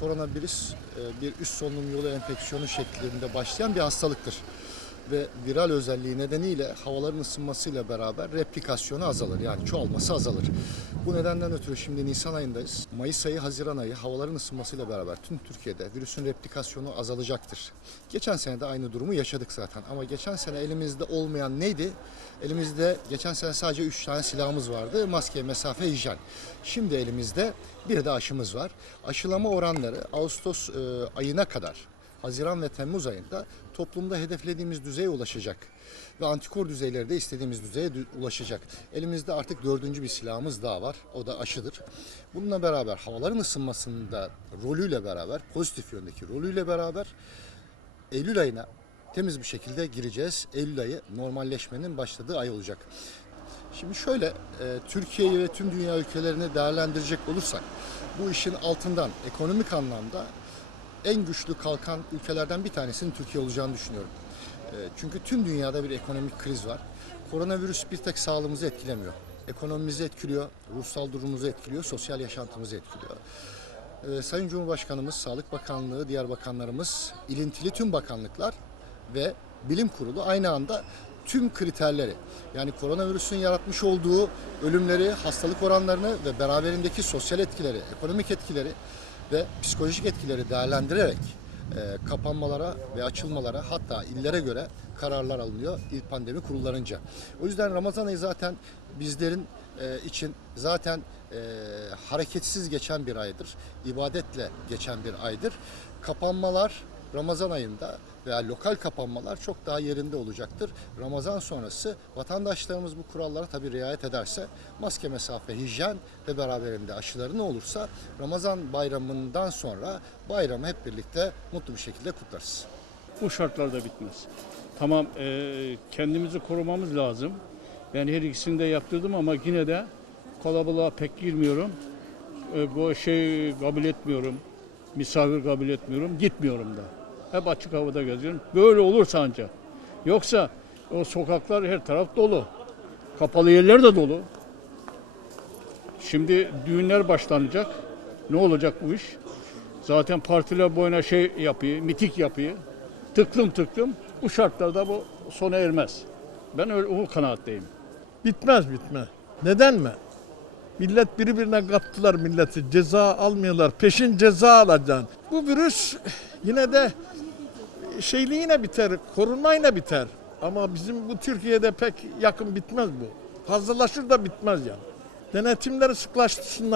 koronavirüs e, bir üst solunum yolu enfeksiyonu şeklinde başlayan bir hastalıktır. Ve viral özelliği nedeniyle havaların ısınmasıyla beraber replikasyonu azalır. Yani çoğalması azalır. Bu nedenden ötürü şimdi Nisan ayındayız. Mayıs ayı, Haziran ayı havaların ısınmasıyla beraber tüm Türkiye'de virüsün replikasyonu azalacaktır. Geçen sene de aynı durumu yaşadık zaten. Ama geçen sene elimizde olmayan neydi? Elimizde geçen sene sadece 3 tane silahımız vardı. Maske, mesafe, hijyen. Şimdi elimizde bir de aşımız var. Aşılama oranları Ağustos e, ayına kadar Haziran ve Temmuz ayında toplumda hedeflediğimiz düzeye ulaşacak. Ve antikor düzeyleri de istediğimiz düzeye dü- ulaşacak. Elimizde artık dördüncü bir silahımız daha var. O da aşıdır. Bununla beraber havaların ısınmasında rolüyle beraber, pozitif yöndeki rolüyle beraber Eylül ayına temiz bir şekilde gireceğiz. Eylül ayı normalleşmenin başladığı ay olacak. Şimdi şöyle, e, Türkiye'yi ve tüm dünya ülkelerini değerlendirecek olursak, bu işin altından ekonomik anlamda en güçlü kalkan ülkelerden bir tanesinin Türkiye olacağını düşünüyorum. E, Çünkü tüm dünyada bir ekonomik kriz var. Koronavirüs bir tek sağlığımızı etkilemiyor. Ekonomimizi etkiliyor, ruhsal durumumuzu etkiliyor, sosyal yaşantımızı etkiliyor. Ee, Sayın Cumhurbaşkanımız, Sağlık Bakanlığı, diğer bakanlarımız, ilintili tüm bakanlıklar ve bilim kurulu aynı anda tüm kriterleri yani koronavirüsün yaratmış olduğu ölümleri, hastalık oranlarını ve beraberindeki sosyal etkileri, ekonomik etkileri ve psikolojik etkileri değerlendirerek e, kapanmalara ve açılmalara hatta illere göre kararlar alınıyor il pandemi kurullarınca. O yüzden Ramazan ayı zaten bizlerin e, için zaten e, hareketsiz geçen bir aydır. ibadetle geçen bir aydır. Kapanmalar Ramazan ayında veya lokal kapanmalar çok daha yerinde olacaktır. Ramazan sonrası vatandaşlarımız bu kurallara tabii riayet ederse maske, mesafe, hijyen ve beraberinde aşıları ne olursa Ramazan bayramından sonra bayramı hep birlikte mutlu bir şekilde kutlarız. Bu şartlarda bitmez. Tamam e, kendimizi korumamız lazım. Ben her ikisini de yaptırdım ama yine de kalabalığa pek girmiyorum. E, bu şey kabul etmiyorum. Misafir kabul etmiyorum. Gitmiyorum da. Hep açık havada geziyorum. Böyle olursa ancak. Yoksa o sokaklar her taraf dolu. Kapalı yerler de dolu. Şimdi düğünler başlanacak. Ne olacak bu iş? Zaten partiler boyuna şey yapıyor, mitik yapıyor. Tıklım tıklım. Bu şartlarda bu sona ermez. Ben öyle o kanaatteyim. Bitmez bitmez. Neden mi? Millet birbirine kattılar milleti. Ceza almıyorlar. Peşin ceza alacaksın. Bu virüs yine de şeyliğine biter, korunmayla biter. Ama bizim bu Türkiye'de pek yakın bitmez bu. Fazlalaşır da bitmez yani. Denetimleri sıklaştırsınlar.